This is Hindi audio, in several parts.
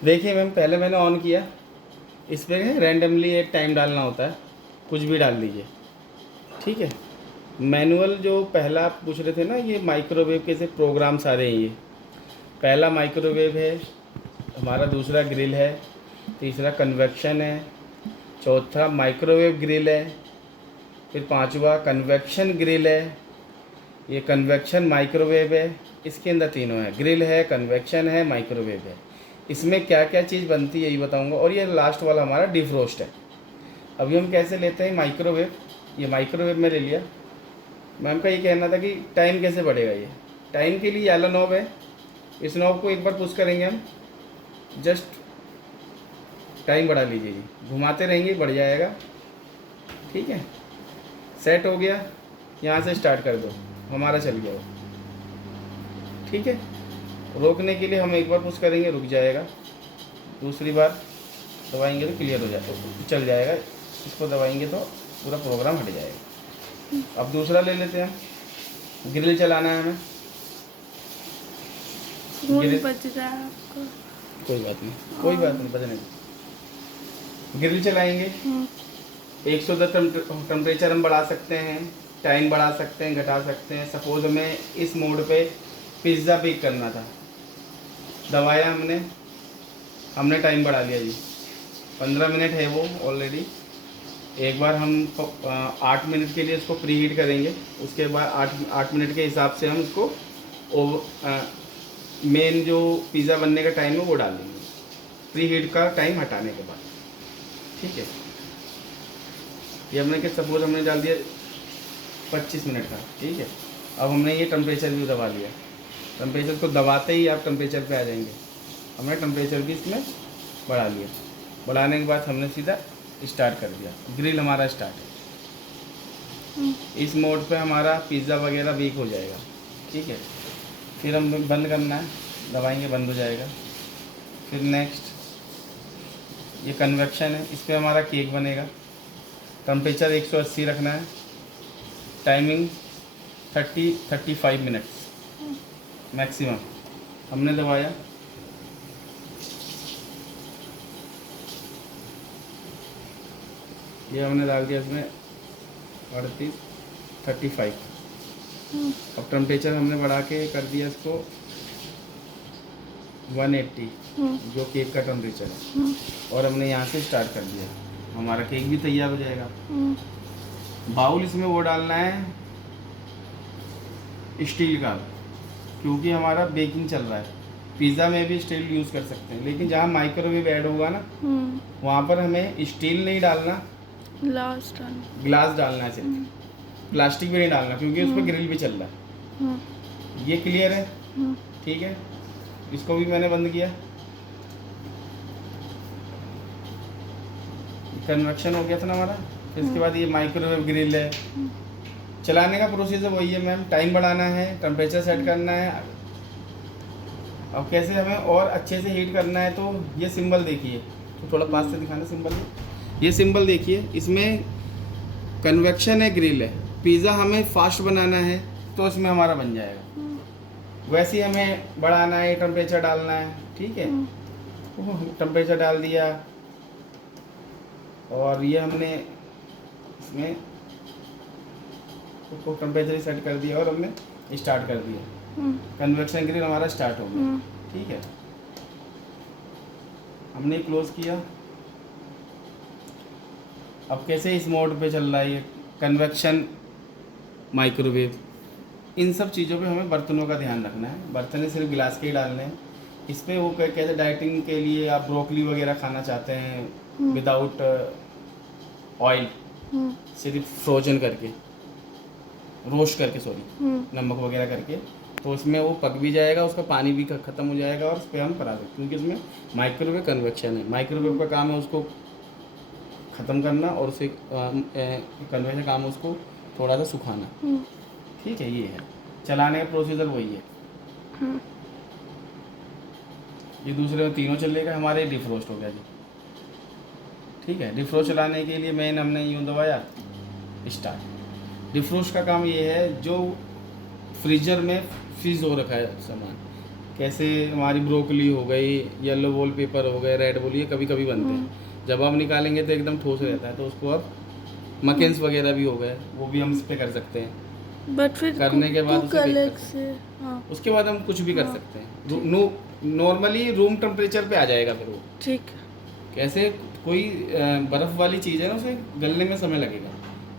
देखिए मैम, पहले मैंने ऑन किया, इस पर रैंडमली एक टाइम डालना होता है, कुछ भी डाल दीजिए, ठीक है। मैनुअल जो पहला आप पूछ रहे थे ना, ये माइक्रोवेव के से प्रोग्राम सारे हैं ये। पहला माइक्रोवेव है हमारा, दूसरा ग्रिल है, तीसरा कन्वेक्शन है, चौथा माइक्रोवेव ग्रिल है, फिर पांचवा कन्वेक्शन ग्रिल है, ये कन्वेक्शन माइक्रोवेव है। इसके अंदर तीनों है, ग्रिल है, कन्वेक्शन है, माइक्रोवेव है। इसमें क्या क्या चीज़ बनती है ये बताऊंगा। और ये लास्ट वाला हमारा डिफ्रोस्ट है। अभी हम कैसे लेते हैं माइक्रोवेव, ये माइक्रोवेव में ले लिया। मैम का ये कहना था कि टाइम कैसे बढ़ेगा। ये टाइम के लिए येलो नॉब है, इस नॉब को एक बार पुश करेंगे हम, जस्ट टाइम बढ़ा लीजिए जी, घुमाते रहेंगे बढ़ जाएगा, ठीक है। सेट हो गया, यहाँ से स्टार्ट कर दो, हमारा चल गया वो, ठीक है। रोकने के लिए हम एक बार पुश करेंगे, रुक जाएगा, दूसरी बार दबाएंगे तो क्लियर हो जाएगा, चल जाएगा। इसको दबाएंगे तो पूरा प्रोग्राम हट जाएगा। अब दूसरा ले लेते हैं, ग्रिल चलाना है हमें। फोन बज रहा है आपका। कोई बात नहीं, कोई बात नहीं, बजने दो। ग्रिल चलाएंगे, 110 टेम्परेचर हम बढ़ा सकते हैं, टाइम बढ़ा सकते हैं, घटा सकते हैं। सपोज हमें इस मोड पे पिज़्ज़ा बेक करना था, दबाया हमने टाइम बढ़ा लिया जी, 15 मिनट है वो ऑलरेडी। एक बार हम 8 मिनट के लिए इसको प्री हीट करेंगे, उसके बाद 8 मिनट के हिसाब से हम इसको मेन जो पिज़्ज़ा बनने का टाइम है वो डाल देंगे, प्री हीट का टाइम हटाने के बाद, ठीक है। ये हमने कि सपोज हमने डाल दिया 25 मिनट का, ठीक है। अब हमने ये टेम्परेचर भी दबा लिया, टेम्परेचर को दबाते ही आप टेम्परेचर पे आ जाएंगे। हमने टेम्परेचर भी इसमें बढ़ा लिया, बढ़ाने के बाद हमने सीधा स्टार्ट कर दिया, ग्रिल हमारा स्टार्ट है। इस मोड पे हमारा पिज़्ज़ा वगैरह बेक हो जाएगा, ठीक है। फिर हम बंद करना है, दबाएंगे बंद हो जाएगा। फिर नेक्स्ट ये कन्वेक्शन है, इस पर हमारा केक बनेगा। टेम्परेचर 180 रखना है, टाइमिंग 35 मिनट्स मैक्सिमम। हमने दबाया, ये हमने डाल दिया इसमें 35। अब टेम्परेचर हमने बढ़ा के कर दिया इसको 180, जो केक का टेम्परेचर है। और हमने यहाँ से स्टार्ट कर दिया, हमारा केक भी तैयार हो जाएगा। बाउल इसमें वो डालना है स्टील का, क्योंकि हमारा बेकिंग चल रहा है। पिज़्ज़ा में भी स्टील यूज़ कर सकते हैं, लेकिन जहाँ माइक्रोवेव ऐड होगा ना, वहाँ पर हमें स्टील नहीं डालना, ग्लास डालना चाहिए, प्लास्टिक भी नहीं डालना, क्योंकि उस पर ग्रिल भी चल रहा है। ये क्लियर है, ठीक है। इसको भी मैंने बंद किया, कन्वेक्शन हो गया था ना हमारा। फिर इसके बाद ये माइक्रोवेव ग्रिल है। चलाने का प्रोसीजर वही है मैम, टाइम बढ़ाना है, टेम्परेचर सेट करना है। अब कैसे हमें और अच्छे से हीट करना है, तो ये सिंबल देखिए, तो थोड़ा पास से दिखाना सिंबल। ये सिंबल देखिए, इसमें कन्वेक्शन है, ग्रिल है। पिज़्ज़ा हमें फास्ट बनाना है तो इसमें हमारा बन जाएगा। वैसे ही हमें बढ़ाना है, टेम्परेचर डालना है, ठीक है। टेम्परेचर डाल दिया, और ये हमने इसमें उसको टेम्परेचर सेट कर दिया और हमने स्टार्ट कर दिया। कन्वेक्शन ग्रिल हमारा स्टार्ट हो गया, ठीक है। हमने क्लोज किया। अब कैसे इस मोड पे चल रहा है ये कन्वेक्शन माइक्रोवेव। इन सब चीज़ों पे हमें बर्तनों का ध्यान रखना है, बर्तन सिर्फ गिलास के ही डालने हैं। इस पर वो कैसे डाइटिंग के लिए आप ब्रोकली वगैरह खाना चाहते हैं विदाउट ऑयल, सिर्फ फ्रोजन करके, रोस्ट करके, सॉरी, नमक वगैरह करके, तो उसमें वो पक भी जाएगा, उसका पानी भी ख़त्म हो जाएगा, और उस पर हम पका सकते हैं, क्योंकि इसमें माइक्रोवेव कन्वेक्शन है। माइक्रोवेव का काम है उसको ख़त्म करना, और उसे कन्वेक्शन काम है उसको थोड़ा सा सुखाना, ठीक है। ये है चलाने का प्रोसीजर, वही है। ये दूसरे में तीनों चलेगा, हमारे डिफ्रोस्ट हो गया जी, ठीक है। डिफ्रोस्ट चलाने के लिए मेन हमने यूँ दबाया स्टार्ट। डिफ्रोस्ट का काम ये है, जो फ्रीजर में फ्रीज हो रखा है सामान, कैसे हमारी ब्रोकली हो गई, येलो वॉलपेपर हो गए, रेड वॉल, ये कभी कभी बनते हैं। जब आप निकालेंगे तो एकदम ठोस रहता है, तो उसको आप मकेन्स वगैरह भी हो गए, वो भी हम इस पे कर सकते हैं। बट फिर करने के बाद कुक उसे बेक अलग कर से। हाँ उसके बाद हम कुछ भी कर हाँ, सकते हैं। नॉर्मली रूम टेम्परेचर पे आ जाएगा फिर वो। ठीक। कैसे कोई बर्फ़ वाली चीज़ है ना, उसे गलने में समय लगेगा।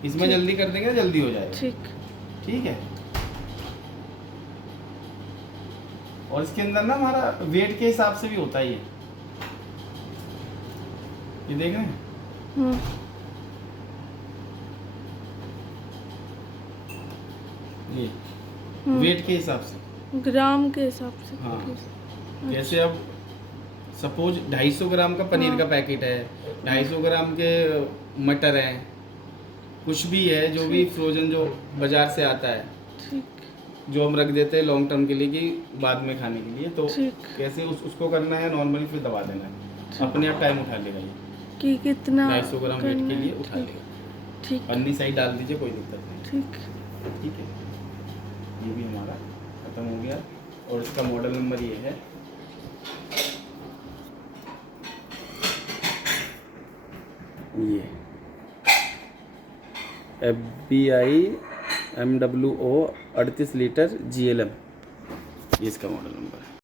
इसमें ठीक। जल्दी कर देंगे तो जल्दी हो जाएगा। ठीक। ठीक है। और इसके अंदर ना हमारा वेट के हिसाब से भी होता ही है, ये देख रहे हैं। हम्म। ये हम्म। वेट के हिसाब से। ग्राम के हिसाब से। हाँ। अच्छा। जैसे अब सपोज 250 ग्राम का पनीर हाँ। का पैकेट है, 250 ग्राम के मटर हैं, कुछ भी है जो भी फ्रोजन जो बाजार से आता है, ठीक। जो हम रख देते हैं लॉन्ग टर्म के लिए कि बाद में खाने के लिए, तो ठीक। कैसे उसको करना है नॉर्मली, फिर दबा देना है, अपने आप टाइम उठा लेगा ये। कि कितना 250 ग्राम वेट करना के है, लिए उठा ठीक। लेगा। ठीक। पन्नी साइड डाल दीजिए, कोई दिक्कत नहीं। ठीक। ठीक है, ये भी हमारा ख़त्म हो गया। और इसका मॉडल नंबर ये है, ये FBI MWO 38 लीटर GLM, ये इसका मॉडल नंबर है।